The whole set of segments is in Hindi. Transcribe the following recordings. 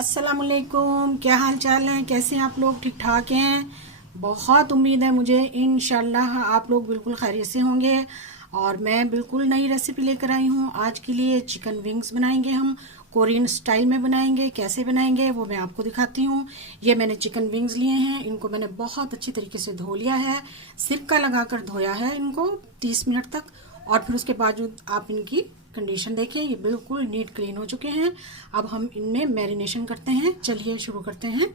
अस्सलामुअलैकुम, क्या हाल चाल है? कैसे हैं आप लोग? ठीक ठाक हैं? बहुत उम्मीद है मुझे इंशाल्लाह आप लोग बिल्कुल खैरियत से होंगे। और मैं बिल्कुल नई रेसिपी लेकर आई हूँ आज के लिए। चिकन विंग्स बनाएंगे हम, कोरियन स्टाइल में बनाएंगे। कैसे बनाएंगे वो मैं आपको दिखाती हूँ। ये मैंने चिकन विंग्स लिए हैं, इनको मैंने बहुत अच्छी तरीके से धो लिया है, सिरका लगाकर धोया है इनको 30 मिनट तक। और फिर उसके बावजूद आप इनकी कंडीशन देखिए, ये बिल्कुल नीट क्लीन हो चुके हैं। अब हम इनमें मैरिनेशन करते हैं। चलिए शुरू करते हैं।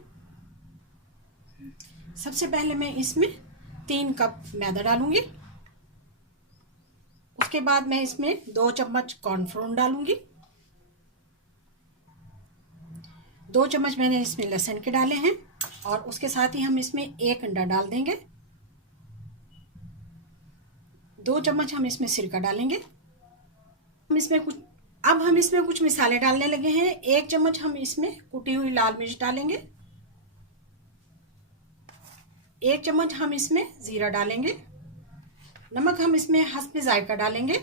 सबसे पहले मैं इसमें 3 कप मैदा डालूंगी। उसके बाद मैं इसमें 2 चम्मच कॉर्नफ्लोर डालूंगी। 2 चम्मच मैंने इसमें लहसुन के डाले हैं। और उसके साथ ही हम इसमें 1 अंडा डाल देंगे। 2 चम्मच हम इसमें सिरका डालेंगे। हम इसमें कुछ मसाले डालने लगे हैं। 1 चम्मच हम इसमें कुटी हुई लाल मिर्च डालेंगे। 1 चम्मच हम इसमें जीरा डालेंगे। नमक हम इसमें हस्ब जायका डालेंगे।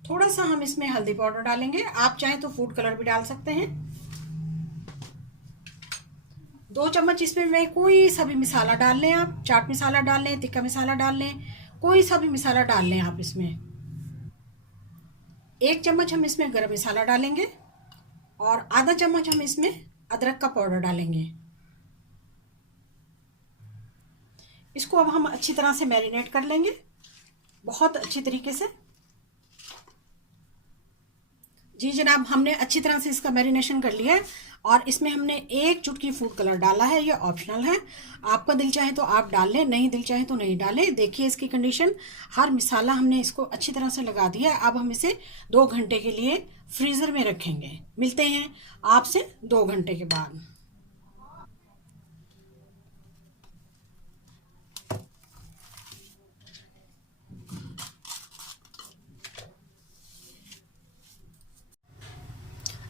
थोड़ा सा हम इसमें हल्दी पाउडर डालेंगे, आप चाहें तो फूड कलर भी डाल सकते हैं। 2 चम्मच इसमें मैं कोई सा भी मसाला डाल लें, आप चाट मसाला डाल लें, तिक्का मसाला डाल लें, कोई सा भी मसाला डाल लें आप इसमें। 1 चम्मच हम इसमें गरम मसाला डालेंगे। और आधा चम्मच हम इसमें अदरक का पाउडर डालेंगे। इसको अब हम अच्छी तरह से मैरिनेट कर लेंगे, बहुत अच्छी तरीके से। जी जनाब, हमने अच्छी तरह से इसका मैरिनेशन कर लिया है। और इसमें हमने 1 चुटकी फूड कलर डाला है, ये ऑप्शनल है। आपका दिल चाहे तो आप डाल लें, नहीं दिल चाहे तो नहीं डालें। देखिए इसकी कंडीशन, हर मसाला हमने इसको अच्छी तरह से लगा दिया है। अब हम इसे 2 घंटे के लिए फ्रीज़र में रखेंगे। मिलते हैं आपसे 2 घंटे के बाद।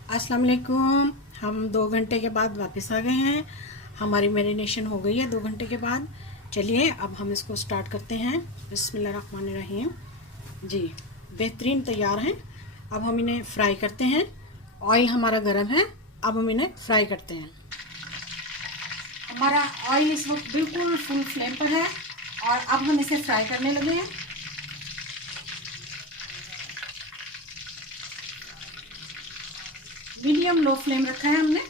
अस्सलाम वालेकुम। हम 2 घंटे के बाद वापस आ गए हैं। हमारी मैरिनेशन हो गई है 2 घंटे के बाद। चलिए अब हम इसको स्टार्ट करते हैं। बिस्मिल्लाहिर्रहमानिर्रहीम। जी बेहतरीन तैयार हैं। अब हम इन्हें फ्राई करते हैं। ऑयल हमारा गर्म है, अब हम इन्हें फ्राई करते हैं। हमारा ऑयल इस वक्त बिल्कुल फुल फ्लेम पर है और अब हम इसे फ्राई करने लगे हैं। मीडियम लो फ्लेम रखा है हमने।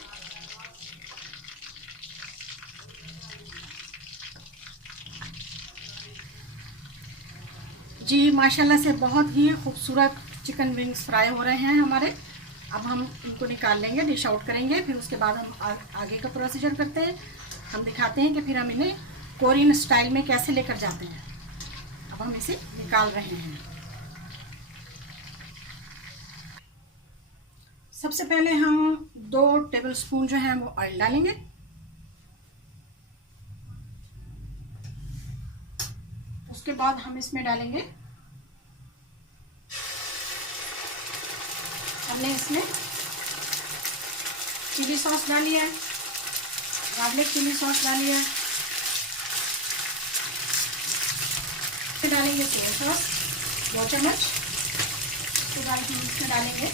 जी माशाल्लाह से बहुत ही खूबसूरत चिकन विंग्स फ्राई हो रहे हैं हमारे। अब हम इनको निकाल लेंगे, डिश आउट करेंगे। फिर उसके बाद हम आगे का प्रोसीजर करते हैं। हम दिखाते हैं कि फिर हम इन्हें कोरियन स्टाइल में कैसे लेकर जाते हैं। अब हम इसे निकाल रहे हैं। सबसे पहले हम 2 टेबलस्पून जो है वो ऑयल डालेंगे। उसके बाद हम इसमें डालेंगे, हमने इसमें चिली सॉस डाली है, गार्लिक चिली सॉस डाली है। फिर डालेंगे सोया सॉस 2 चम्मच। उसके बाद हम इसमें डालेंगे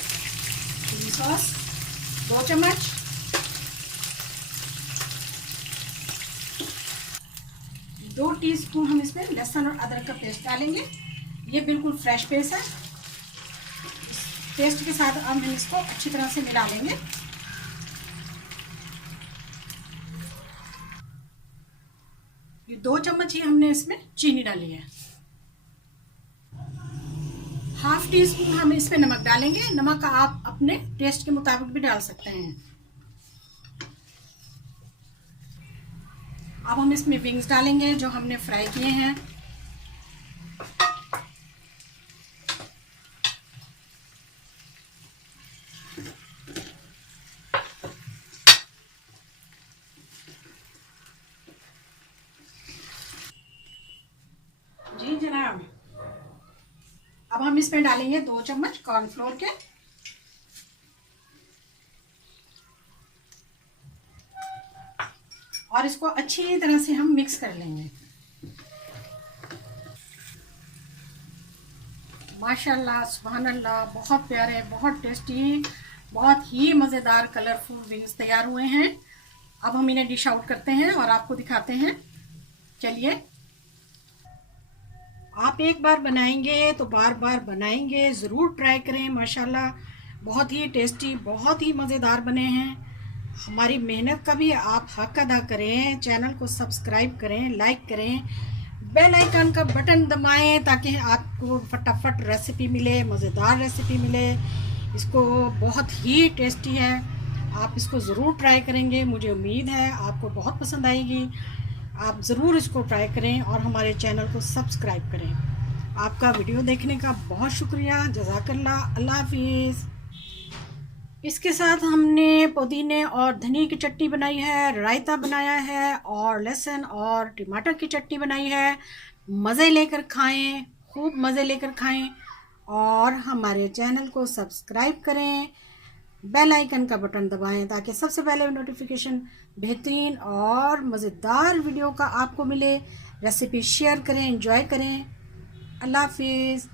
चिली सॉस 2 चम्मच। 2 टीस्पून हम इसमें लहसुन और अदरक का पेस्ट डालेंगे। ये बिल्कुल फ्रेश पेस्ट है। पेस्ट के साथ हम इसको अच्छी तरह से मिला लेंगे। ये 2 चम्मच ही हमने इसमें चीनी डाली है। ½ टीस्पून हम इसमें नमक डालेंगे। नमक आप अपने टेस्ट के मुताबिक भी डाल सकते हैं। अब हम इसमें विंग्स डालेंगे जो हमने फ्राई किए हैं। जी जनाब, अब हम इसमें डालेंगे 2 चम्मच कॉर्नफ्लोर के। और इसको अच्छी तरह से हम मिक्स कर लेंगे। माशाल्लाह सुभान अल्लाह, बहुत प्यारे, बहुत टेस्टी बहुत ही मज़ेदार कलरफुल विंग्स तैयार हुए हैं। अब हम इन्हें डिश आउट करते हैं और आपको दिखाते हैं। चलिए, आप एक बार बनाएंगे तो बार बार बनाएंगे, ज़रूर ट्राई करें। माशाल्लाह बहुत ही टेस्टी, बहुत ही मज़ेदार बने हैं। हमारी मेहनत का भी आप हक अदा करें। चैनल को सब्सक्राइब करें, लाइक करें, बेल आइकन का बटन दबाएं ताकि आपको फटाफट रेसिपी मिले, मज़ेदार रेसिपी मिले। इसको बहुत ही टेस्टी है, आप इसको ज़रूर ट्राई करेंगे। मुझे उम्मीद है आपको बहुत पसंद आएगी। आप ज़रूर इसको ट्राई करें और हमारे चैनल को सब्सक्राइब करें। आपका वीडियो देखने का बहुत शुक्रिया। जज़ाकल्लाह। अल्लाह हाफिज़। इसके साथ हमने पुदीने और धनिया की चटनी बनाई है, रायता बनाया है और लहसुन और टमाटर की चटनी बनाई है। मज़े लेकर खाएं, खूब मज़े लेकर खाएं और हमारे चैनल को सब्सक्राइब करें, बेल आइकन का बटन दबाएं ताकि सबसे पहले नोटिफिकेशन बेहतरीन और मज़ेदार वीडियो का आपको मिले। रेसिपी शेयर करें, एंजॉय करें। अल्लाह हाफिज़।